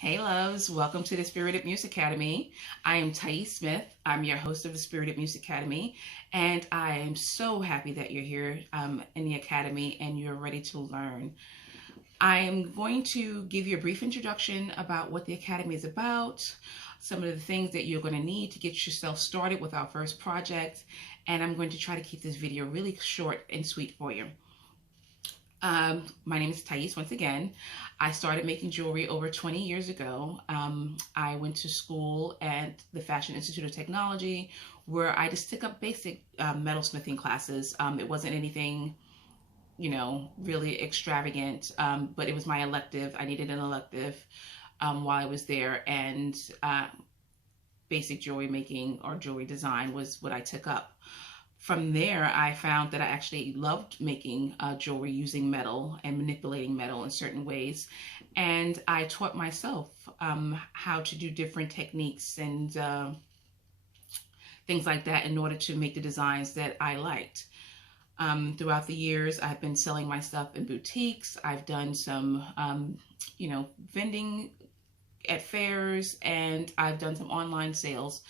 Hey loves, welcome to the Spirited Muse Academy. I am Thais Smith. I'm your host of the Spirited Muse Academy, and I am so happy that you're here in the Academy and you're ready to learn. I am going to give you a brief introduction about what the Academy is about, some of the things that you're going to need to get yourself started with our first project, and I'm going to try to keep this video really short and sweet for you. My name is Thais once again. I started making jewelry over 20 years ago. I went to school at the Fashion Institute of Technology where I just took up basic metalsmithing classes. It wasn't anything, really extravagant, but it was my elective. I needed an elective while I was there, and basic jewelry making or jewelry design was what I took up. From there, I found that I actually loved making jewelry using metal and manipulating metal in certain ways. And I taught myself how to do different techniques and things like that in order to make the designs that I liked. Throughout the years, I've been selling my stuff in boutiques. I've done some, vending at fairs, and I've done some online sales.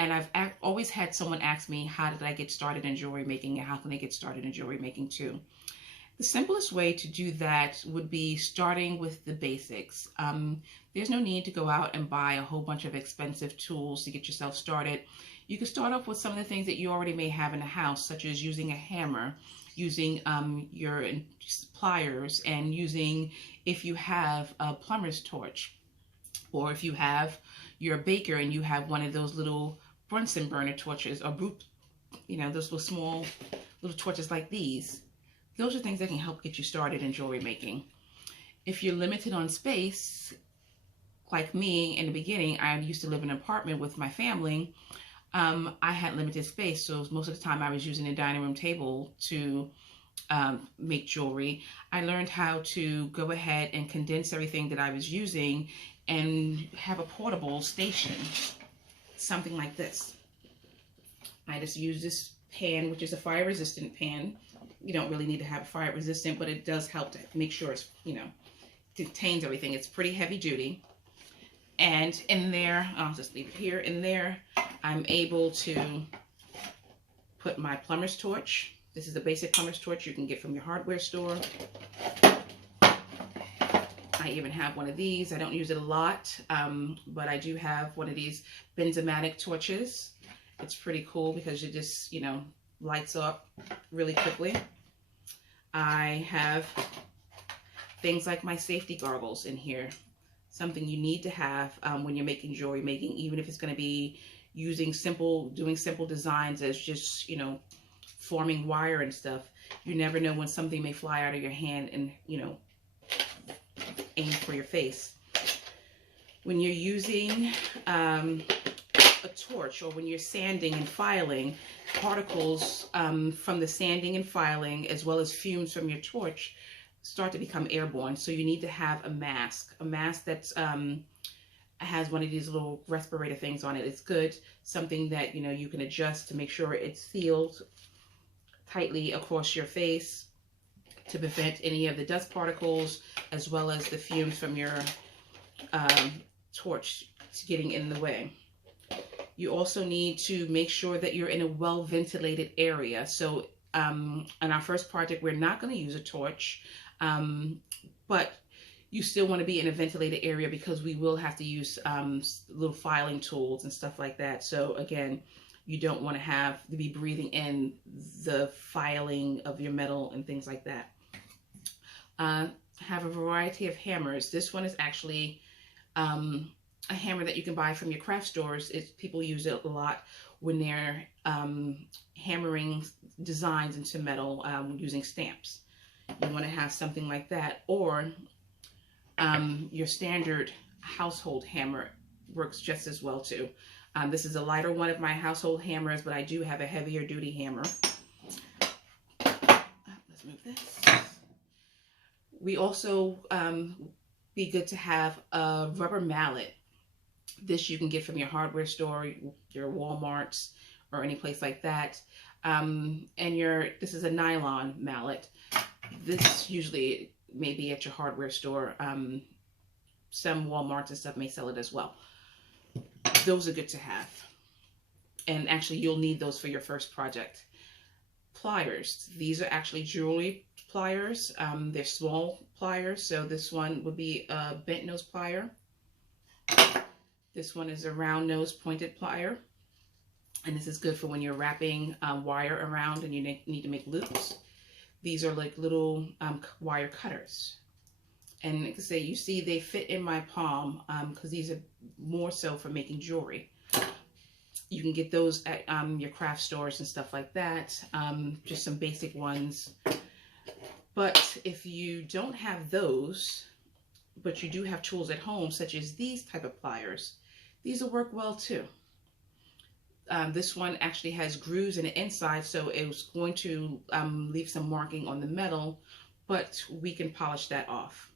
And I've always had someone ask me, how did I get started in jewelry making, and how can I get started in jewelry making too? The simplest way to do that would be starting with the basics. There's no need to go out and buy a whole bunch of expensive tools to get yourself started. You can start off with some of the things that you already may have in the house, such as using a hammer, using your pliers, and using, if you have a plumber's torch, or if you have, you're a baker and you have one of those little Bunsen burner torches, or those little small little torches like these. Those are things that can help get you started in jewelry making. If you're limited on space, like me in the beginning, I used to live in an apartment with my family. I had limited space, so most of the time I was using a dining room table to make jewelry. I learned how to go ahead and condense everything that I was using and have a portable station, something like this. I just use this pan, which is a fire resistant pan. You don't really need to have fire resistant, but it does help to make sure it's, contains everything. It's pretty heavy duty. And in there, I'll just leave it here. In there, I'm able to put my plumber's torch. This is a basic plumber's torch you can get from your hardware store. I even have one of these. I don't use it a lot, but I do have one of these benzomatic torches. It's pretty cool because it just, lights up really quickly. I have things like my safety goggles in here. Something you need to have when you're making jewelry making, even if it's going to be doing simple designs as just, forming wire and stuff. You never know when something may fly out of your hand and, aim for your face. When you're using a torch, or when you're sanding and filing, particles from the sanding and filing, as well as fumes from your torch, start to become airborne. So you need to have a mask that's has one of these little respirator things on it. It's good, something that you can adjust to make sure it's sealed tightly across your face to prevent any of the dust particles, as well as the fumes from your torch getting in the way. You also need to make sure that you're in a well-ventilated area. So on our first project, we're not going to use a torch, but you still want to be in a ventilated area because we will have to use little filing tools and stuff like that. So again, you don't want to have to be breathing in the filing of your metal and things like that. Have a variety of hammers. This one is actually a hammer that you can buy from your craft stores. People use it a lot when they're hammering designs into metal using stamps. You want to have something like that, or your standard household hammer works just as well too. This is a lighter one of my household hammers, but I do have a heavier duty hammer. Let's move this. We also be good to have a rubber mallet. This you can get from your hardware store, your Walmarts, or any place like that. This is a nylon mallet. This usually may be at your hardware store. some Walmarts and stuff may sell it as well. Those are good to have. And actually, you'll need those for your first project. Pliers. These are actually jewelry pliers. They're small pliers. So this one would be a bent nose plier. This one is a round nose pointed plier. And this is good for when you're wrapping wire around and you need to make loops. These are like little wire cutters. And like I say, you see they fit in my palm because these are more so for making jewelry. You can get those at your craft stores and stuff like that. Just some basic ones. But if you don't have those, but you do have tools at home, such as these type of pliers, these will work well too. This one actually has grooves in the inside, so it was going to leave some marking on the metal, but we can polish that off.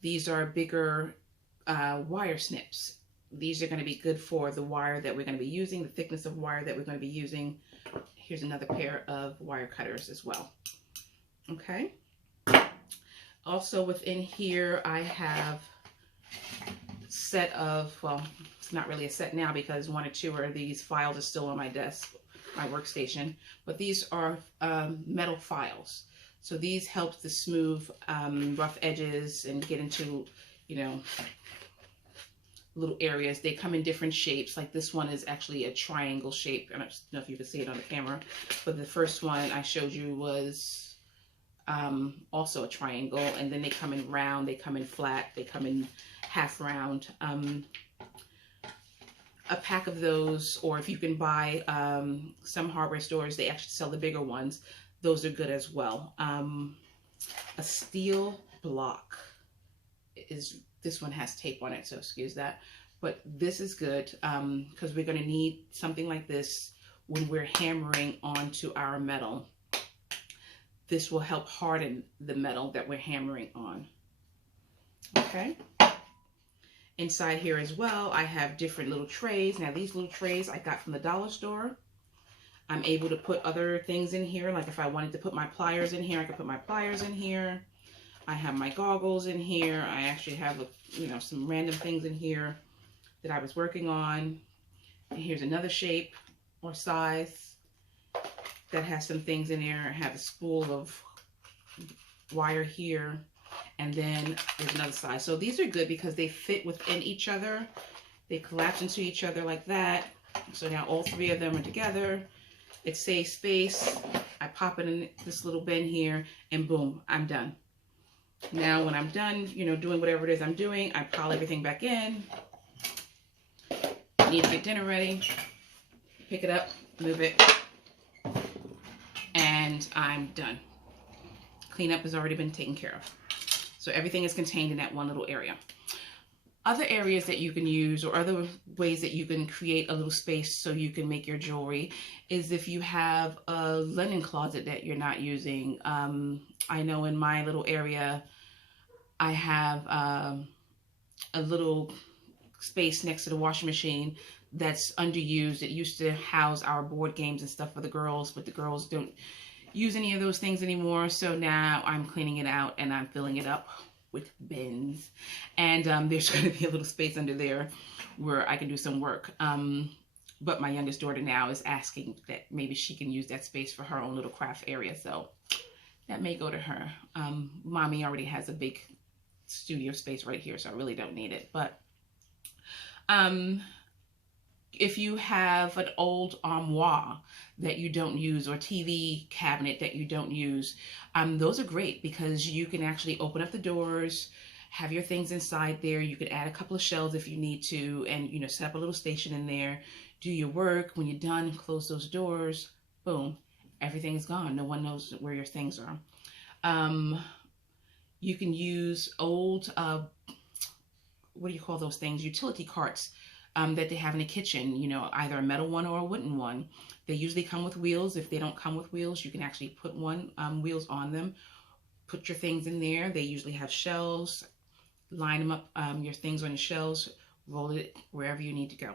These are bigger wire snips. These are going to be good for the wire that we're going to be using, the thickness of wire that we're going to be using. Here's another pair of wire cutters as well. Okay. Also within here, I have a set of, well, it's not really a set now because one or two of these files are still on my desk, my workstation, but these are metal files. So these help to smooth rough edges and get into, you know, little areas. They come in different shapes. Like this one is actually a triangle shape. I don't know if you can see it on the camera, but the first one I showed you was also a triangle, and then they come in round, they come in flat, they come in half round. A pack of those, or if you can buy some hardware stores, they actually sell the bigger ones. Those are good as well. A steel block is, this one has tape on it, so excuse that. But this is good because we're going to need something like this when we're hammering onto our metal. This will help harden the metal that we're hammering on. Okay. Inside here as well, I have different little trays. Now these little trays I got from the dollar store. I'm able to put other things in here. Like if I wanted to put my pliers in here, I could put my pliers in here. I have my goggles in here. I actually have, you know, some random things in here that I was working on. And here's another shape or size that has some things in there. I have a spool of wire here, and then there's another size. So these are good because they fit within each other. They collapse into each other like that. So now all three of them are together. It saves space. I pop it in this little bin here, and boom, I'm done. Now when I'm done, you know, doing whatever it is I'm doing, I pile everything back in. Need to get dinner ready. Pick it up, move it, and I'm done. Cleanup has already been taken care of. So everything is contained in that one little area. Other areas that you can use, or other ways that you can create a little space so you can make your jewelry, is if you have a linen closet that you're not using. I know in my little area, I have a little space next to the washing machine that's underused. It used to house our board games and stuff for the girls, but the girls don't use any of those things anymore. So now I'm cleaning it out and I'm filling it up with bins. And there's going to be a little space under there where I can do some work. But my youngest daughter now is asking that maybe she can use that space for her own little craft area. So that may go to her. Mommy already has a big studio space right here, so I really don't need it. But if you have an old armoire that you don't use, or TV cabinet that you don't use, those are great because you can actually open up the doors, have your things inside there. You can add a couple of shelves if you need to, and, you know, set up a little station in there, do your work. When you're done, close those doors, boom, everything is gone. No one knows where your things are. You can use old, what do you call those things? Utility carts. That they have in the kitchen, you know, either a metal one or a wooden one. They usually come with wheels. If they don't come with wheels, you can actually put wheels on them, put your things in there. They usually have shelves. Line them up, your things on your shelves, roll it wherever you need to go.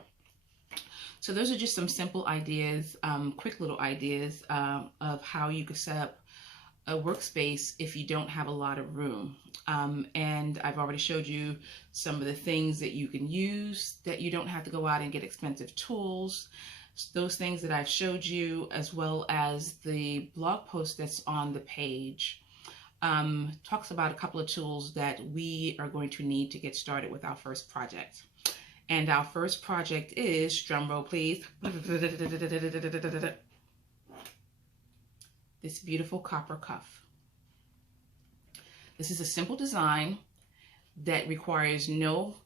So those are just some simple ideas, quick little ideas of how you could set up a workspace if you don't have a lot of room. And I've already showed you some of the things that you can use that you don't have to go out and get expensive tools. Those things that I've showed you, as well as the blog post that's on the page, talks about a couple of tools that we are going to need to get started with our first project. And our first project is, drum roll please, this beautiful copper cuff. This is a simple design that requires no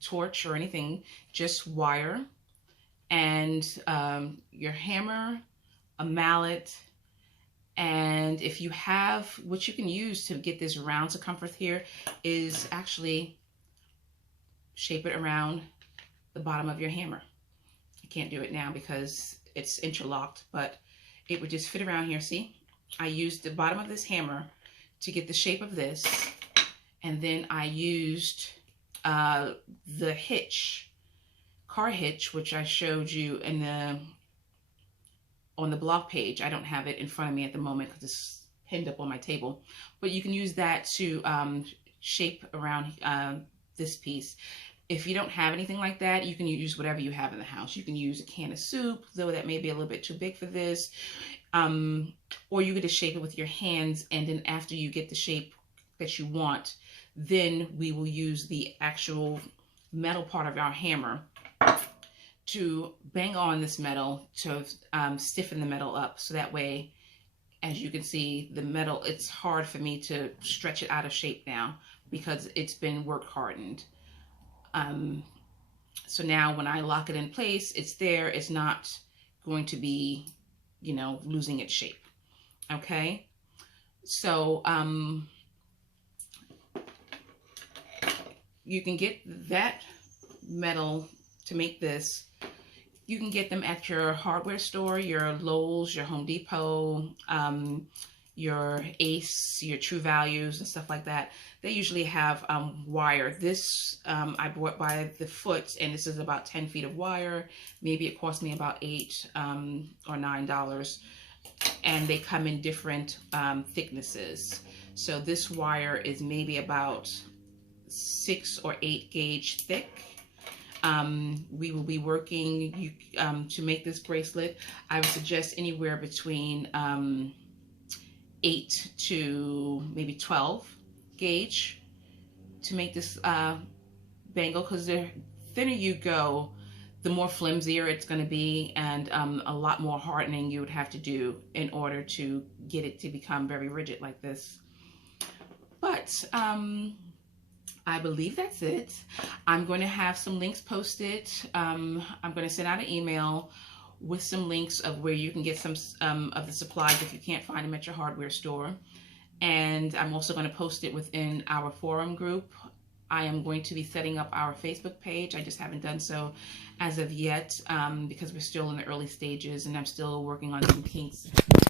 torch or anything, just wire and your hammer, a mallet, and if you have, what you can use to get this round circumference here is actually shape it around the bottom of your hammer. I can't do it now because it's interlocked, but it would just fit around here. See, I used the bottom of this hammer to get the shape of this, and then I used the hitch, car hitch, which I showed you in on the blog page. I don't have it in front of me at the moment because it's pinned up on my table, but you can use that to shape around this piece. If you don't have anything like that, you can use whatever you have in the house. You can use a can of soup, though that may be a little bit too big for this. Or you could just shape it with your hands, and then after you get the shape that you want, then we will use the actual metal part of our hammer to bang on this metal to stiffen the metal up. So that way, as you can see, the metal, it's hard for me to stretch it out of shape now because it's been work hardened. So now when I lock it in place, it's there. It's not going to be, you know, losing its shape. Okay. So, you can get that metal to make this. You can get them at your hardware store, your Lowe's, your Home Depot, your Ace, your True Values and stuff like that. They usually have wire. This I bought by the foot, and this is about 10 feet of wire. Maybe it cost me about $8 or $9, and they come in different thicknesses. So this wire is maybe about 6 or 8 gauge thick. We will be working to make this bracelet. I would suggest anywhere between 8 to maybe 12 gauge to make this bangle, because the thinner you go, the more flimsier it's going to be, and a lot more hardening you would have to do in order to get it to become very rigid like this. But I believe that's it. I'm going to have some links posted. I'm going to send out an email with some links of where you can get some of the supplies if you can't find them at your hardware store. And I'm also going to post it within our forum group. I am going to be setting up our Facebook page. I just haven't done so as of yet because we're still in the early stages, and I'm still working on some kinks